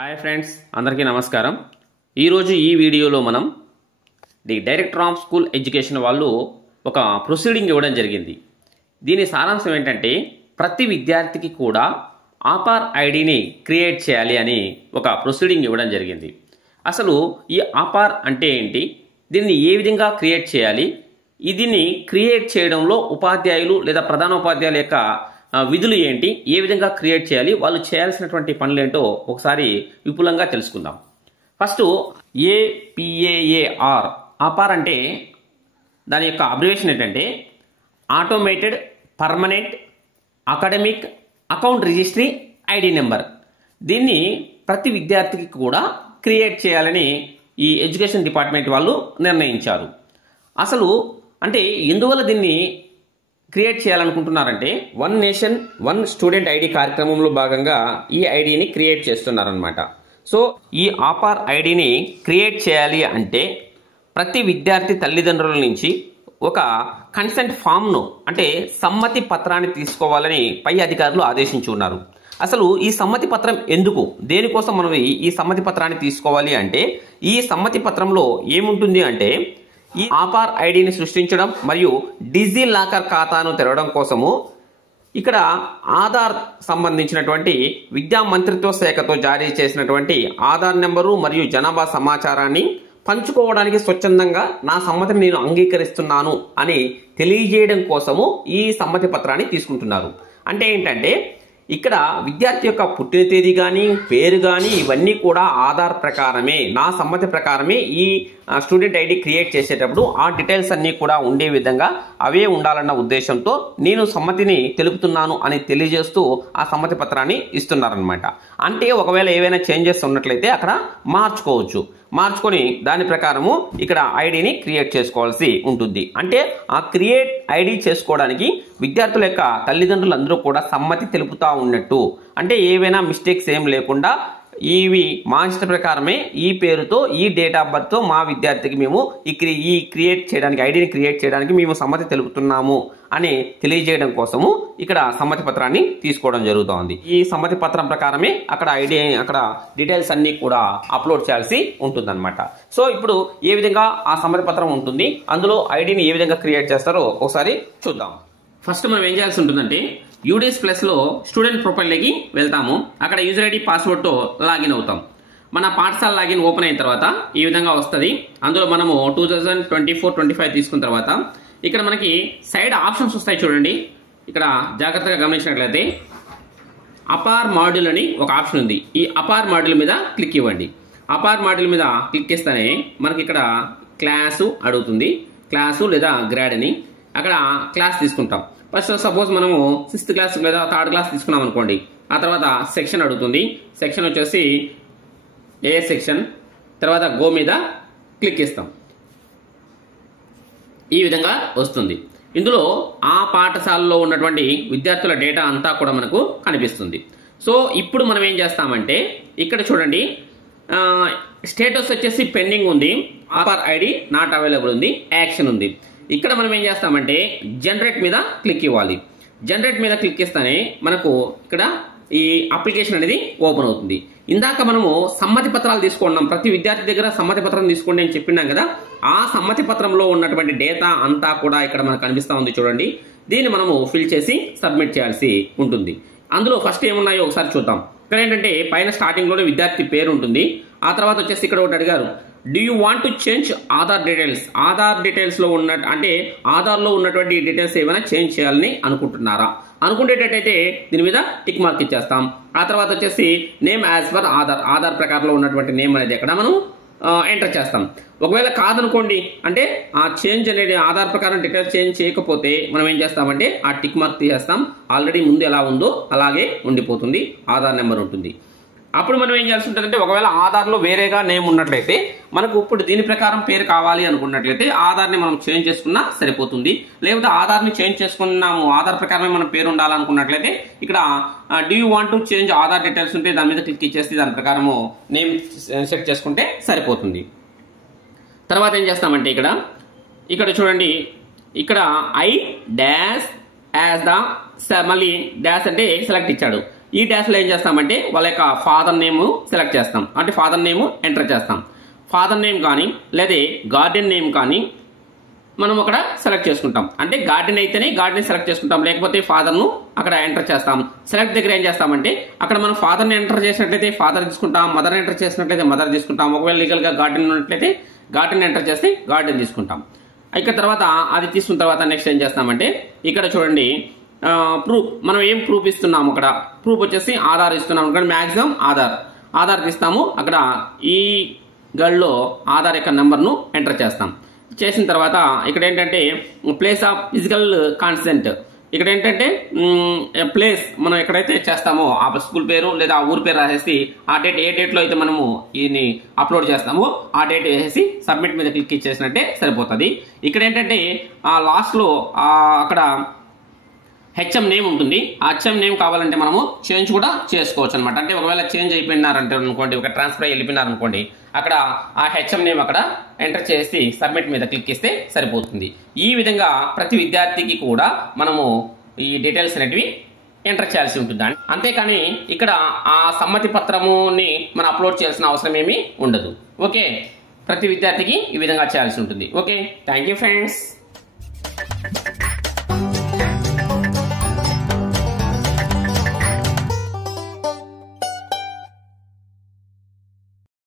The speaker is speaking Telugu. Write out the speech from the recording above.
హాయ్ ఫ్రెండ్స్, అందరికీ నమస్కారం. ఈరోజు ఈ వీడియోలో మనం the director of school education వాళ్ళు ఒక ప్రొసీడింగ్ ఇవ్వడం జరిగింది. దీని సారాంశం ఏంటంటే ప్రతి విద్యార్థికి కూడా ఆపార్ ఐడిని క్రియేట్ చేయాలి అని ఒక ప్రొసీడింగ్ ఇవ్వడం జరిగింది. అసలు ఈ ఆపార్ అంటే ఏంటి, దీన్ని ఏ విధంగా క్రియేట్ చేయాలి, దీన్ని క్రియేట్ చేయడంలో ఉపాధ్యాయులు లేదా ప్రధానోపాధ్యాయుల యొక్క విధులు ఏంటి, ఏ విధంగా క్రియేట్ చేయాలి, వాళ్ళు చేయాల్సినటువంటి పనులు ఏంటో ఒకసారి విపులంగా తెలుసుకుందాం. ఫస్ట్ APAAR ఆపార్ అంటే దాని యొక్క అబ్రివేషన్ ఏంటంటే automated permanent academic account registry ID number. దీన్ని ప్రతి విద్యార్థికి కూడా క్రియేట్ చేయాలని ఈ ఎడ్యుకేషన్ డిపార్ట్మెంట్ వాళ్ళు నిర్ణయించారు. అసలు అంటే ఎందువల్ల దీన్ని క్రియేట్ చేయాలనుకుంటున్నారంటే one nation one student ID కార్యక్రమంలో భాగంగా ఈ ఐడిని క్రియేట్ చేస్తున్నారనమాట. సో ఈ ఆపార్ ఐడిని క్రియేట్ చేయాలి అంటే ప్రతి విద్యార్థి తల్లిదండ్రుల నుంచి ఒక కన్సెంట్ ఫామ్ను అంటే సమ్మతి పత్రాన్ని తీసుకోవాలని పై అధికారులు ఆదేశించి ఉన్నారు. అసలు ఈ సమ్మతి పత్రం ఎందుకు, దేనికోసం మనం ఈ సమ్మతి పత్రాన్ని తీసుకోవాలి అంటే ఈ సమ్మతి పత్రంలో ఏముంటుంది అంటే ఈ ఆపార్ ఐడిని సృష్టించడం మరియు డిజి లాకర్ ఖాతాను తెరవడం కోసము ఇక్కడ ఆధార్ సంబంధించినటువంటి విద్యా మంత్రిత్వ శాఖతో జారీ చేసినటువంటి ఆధార్ నెంబరు మరియు జనాభా సమాచారాన్ని పంచుకోవడానికి స్వచ్ఛందంగా నా సమ్మతిని నేను అంగీకరిస్తున్నాను అని తెలియజేయడం కోసము ఈ సమ్మతి పత్రాన్ని తీసుకుంటున్నారు. అంటే ఏంటంటే ఇక్కడ విద్యార్థి యొక్క పుట్టిన తేదీ కానీ పేరు కానీ ఇవన్నీ కూడా ఆధార్ ప్రకారమే, నా సమ్మతి ప్రకారమే ఈ స్టూడెంట్ ఐడి క్రియేట్ చేసేటప్పుడు ఆ డీటెయిల్స్ అన్నీ కూడా ఉండే విధంగా అవే ఉండాలన్న ఉద్దేశంతో నేను సమ్మతిని తెలుపుతున్నాను అని తెలియజేస్తూ ఆ సమ్మతి పత్రాన్ని ఇస్తున్నారనమాట. అంటే ఒకవేళ ఏవైనా చేంజెస్ ఉన్నట్లయితే అక్కడ మార్చుకొని దాని ప్రకారము ఇక్కడ ఐడిని క్రియేట్ చేసుకోవాల్సి ఉంటుంది. అంటే ఆ క్రియేట్ ఐడి చేసుకోవడానికి విద్యార్థుల యొక్క తల్లిదండ్రులందరూ కూడా సమ్మతి తెలుపుతా ఉన్నట్టు, అంటే ఏవైనా మిస్టేక్స్ ఏం లేకుండా ఇవి మా ఇష్ట ప్రకారమే ఈ పేరుతో ఈ డేట్ ఆఫ్ బర్త్తో మా విద్యార్థికి మేము ఈ క్రియేట్ చేయడానికి ఐడిని క్రియేట్ చేయడానికి మేము సమ్మతి తెలుపుతున్నాము అని తెలియజేయడం కోసము ఇక్కడ సమ్మతి పత్రాన్ని తీసుకోవడం జరుగుతోంది. ఈ సమ్మతి పత్రం ప్రకారమే అక్కడ డీటెయిల్స్ అన్ని కూడా అప్లోడ్ చేయాల్సి ఉంటుందన్నమాట. సో ఇప్పుడు ఏ విధంగా ఆ సమ్మతి పత్రం ఉంటుంది, అందులో ఐడిని ఏ విధంగా క్రియేట్ చేస్తారో ఒకసారి చూద్దాం. ఫస్ట్ మనం ఏం చేయాల్సి ఉంటుందంటే యూడీఎస్ ప్లస్ లో స్టూడెంట్ ప్రొఫైల్లోకి వెళ్తాము. అక్కడ యూజర్ ఐడి పాస్వర్డ్తో లాగిన్ అవుతాం. మన పాఠశాల లాగిన్ ఓపెన్ అయిన తర్వాత ఈ విధంగా వస్తుంది. అందులో మనము 2024-25 తీసుకున్న తర్వాత ఇక్కడ మనకి సైడ్ ఆప్షన్స్ వస్తాయి చూడండి. ఇక్కడ జాగ్రత్తగా గమనించినట్లయితే అపార్ మాడ్యూల్ అని ఒక ఆప్షన్ ఉంది. ఈ అపార్ మాడ్యూల్ మీద క్లిక్ ఇవ్వండి. అపార్ మాడ్యూల్ మీద క్లిక్ చేస్తేనే మనకి ఇక్కడ క్లాసు అడుగుతుంది, క్లాసు లేదా గ్రేడ్ అని. అక్కడ క్లాస్ తీసుకుంటాం. ఫస్ట్ సపోజ్ మనము 6th క్లాస్ లేదా 3rd క్లాస్ తీసుకున్నాం అనుకోండి. ఆ తర్వాత సెక్షన్ అడుగుతుంది. సెక్షన్ వచ్చేసి ఏ సెక్షన్, తర్వాత గో మీద క్లిక్ ఇస్తాం. ఈ విధంగా వస్తుంది. ఇందులో ఆ పాఠశాలలో ఉన్నటువంటి విద్యార్థుల డేటా అంతా కూడా మనకు కనిపిస్తుంది. సో ఇప్పుడు మనం ఏం చేస్తామంటే ఇక్కడ చూడండి, స్టేటస్ వచ్చేసి పెండింగ్ ఉంది, ఆపార్ ఐడి నాట్ అవైలబుల్ ఉంది, యాక్షన్ ఉంది. ఇక్కడ మనం ఏం చేస్తామంటే జనరేట్ మీద క్లిక్ ఇవ్వాలి. జనరేట్ మీద క్లిక్ ఇస్తేనే మనకు ఇక్కడ ఈ అప్లికేషన్ అనేది ఓపెన్ అవుతుంది. ఇందాక మనము సమ్మతి పత్రాలు తీసుకున్నాం, ప్రతి విద్యార్థి దగ్గర సమ్మతి పత్రం తీసుకోండి అని చెప్పినాం కదా. ఆ సమ్మతి పత్రంలో ఉన్నటువంటి డేటా అంతా కూడా ఇక్కడ మనకు కనిపిస్తూ ఉంది చూడండి. దీన్ని మనము ఫిల్ చేసి సబ్మిట్ చేయాల్సి ఉంటుంది. అందులో ఫస్ట్ ఏమున్నాయో ఒకసారి చూద్దాం. ఇక్కడ ఏంటంటే పైన స్టార్టింగ్ లోనే విద్యార్థి పేరు ఉంటుంది. ఆ తర్వాత వచ్చేసి ఇక్కడ ఒకటి అడిగారు, do you want to change Aadhaar details. Aadhaar details లో ఉన్న అంటే ఆధార్ లో ఉన్నటువంటి డీటెయిల్స్ ఏమైనా చేంజ్ చేయాలని అనుకుంటున్నారా, అనుకునేటట్టయితే దీని మీద టిక్ మార్క్ ఇచ్చేస్తాం. ఆ తర్వాత వచ్చేసి నేమ్ యాజ్ పర్ ఆధార్ ప్రకారంలో ఉన్నటువంటి నేమ్ అనేది ఎక్కడ మనం ఎంటర్ చేస్తాం. ఒకవేళ కాదనుకోండి, అంటే ఆ చేంజ్ అనేది ఆధార్ ప్రకారం డీటెయిల్స్ చేంజ్ చేయకపోతే మనం ఏం చేస్తామంటే ఆ టిక్ మార్క్ తీసేస్తాం. ఆల్రెడీ ముందు ఎలా ఉందో అలాగే ఉండిపోతుంది, ఆధార్ నెంబర్ ఉంటుంది. అప్పుడు మనం ఏం చేయాల్సి ఉంటుందంటే ఒకవేళ ఆధార్లో వేరేగా నేమ్ ఉన్నట్లయితే మనకు ఇప్పుడు దీని ప్రకారం పేరు కావాలి అనుకున్నట్లయితే ఆధార్ని మనం చేంజ్ చేసుకున్నా సరిపోతుంది. లేకపోతే ఆధార్ని చేంజ్ చేసుకున్నాము, ఆధార్ ప్రకారమే మన పేరు ఉండాలనుకున్నట్లయితే ఇక్కడ do you want to change Aadhaar details ఉంటే దాని మీద క్లిక్ ఇచ్చేసి దాని ప్రకారము నేమ్ సెట్ చేసుకుంటే సరిపోతుంది. తర్వాత ఏం చేస్తామంటే ఇక్కడ చూడండి, ఇక్కడ ఐ డాష్ యాజ్ ద మళ్ళీ డాష్ అంటే సెలెక్ట్ ఇచ్చాడు. ఈ డాష్లో ఏం చేస్తామంటే వాళ్ళ యొక్క ఫాదర్ నేమ్ సెలెక్ట్ చేస్తాం, అంటే ఫాదర్ నేమ్ ఎంటర్ చేస్తాం. ఫాదర్ నేమ్ కానీ లేదా గార్డెన్ నేమ్ కానీ మనం అక్కడ సెలెక్ట్ చేసుకుంటాం. అంటే గార్డెన్ అయితేనే గార్డెన్ సెలెక్ట్ చేసుకుంటాం, లేకపోతే ఫాదర్ను అక్కడ ఎంటర్ చేస్తాం. సెలెక్ట్ దగ్గర ఏం చేస్తామంటే అక్కడ మనం ఫాదర్ని ఎంటర్ చేసినట్లయితే ఫాదర్ తీసుకుంటాం, మదర్ ఎంటర్ చేసినట్లయితే మదర్ తీసుకుంటాం. ఒకవేళ లీగల్గా గార్డెన్ ఉన్నట్లయితే గార్డెన్ ఎంటర్ చేస్తే గార్డెన్ తీసుకుంటాం. ఇక్కడ తర్వాత అది తీసుకున్న తర్వాత నెక్స్ట్ ఏం చేస్తామంటే ఇక్కడ చూడండి ప్రూఫ్, మనం ఏం ప్రూఫ్ ఇస్తున్నాము, అక్కడ ప్రూఫ్ వచ్చేసి ఆధార్ ఇస్తున్నాము. ఇక్కడ మ్యాక్సిమం ఆధార్ తీస్తాము. అక్కడ ఈ గర్ల్లో ఆధార్ యొక్క నెంబర్ను ఎంటర్ చేస్తాం. చేసిన తర్వాత ఇక్కడ ఏంటంటే ప్లేస్ ఆఫ్ ఫిజికల్ కాన్సెంట్, ఇక్కడ ఏంటంటే ప్లేస్ మనం ఎక్కడైతే చేస్తామో ఆ స్కూల్ పేరు లేదా ఆ ఊరి పేరు రాసేసి ఆ డేట్, ఏ డేట్లో అయితే మనము దీన్ని అప్లోడ్ చేస్తామో ఆ డేట్ వేసేసి సబ్మిట్ మీద క్లిక్ ఇచ్చేసినట్టే సరిపోతుంది. ఇక్కడ ఏంటంటే ఆ లాస్ట్లో అక్కడ హెచ్ఎం నేమ్ ఉంటుంది. ఆ హెచ్ఎం నేమ్ కావాలంటే మనము చేంజ్ కూడా చేసుకోవచ్చు అనమాట. అంటే ఒకవేళ చేంజ్ అయిపోయినారంటే అనుకోండి, ఒక ట్రాన్స్ఫర్ అయ్యి వెళ్ళిపోయినారనుకోండి, అక్కడ ఆ హెచ్ఎం నేమ్ అక్కడ ఎంటర్ చేసి సబ్మిట్ మీద క్లిక్ ఇస్తే సరిపోతుంది. ఈ విధంగా ప్రతి విద్యార్థికి కూడా మనము ఈ డీటెయిల్స్ అనేటివి ఎంటర్ చేయాల్సి ఉంటుంది. అంతేకాని ఇక్కడ ఆ సమ్మతి పత్రముని మనం అప్లోడ్ చేయాల్సిన అవసరం ఏమీ ఉండదు. ఓకే, ప్రతి విద్యార్థికి ఈ విధంగా చేయాల్సి ఉంటుంది. Okay, thank you friends.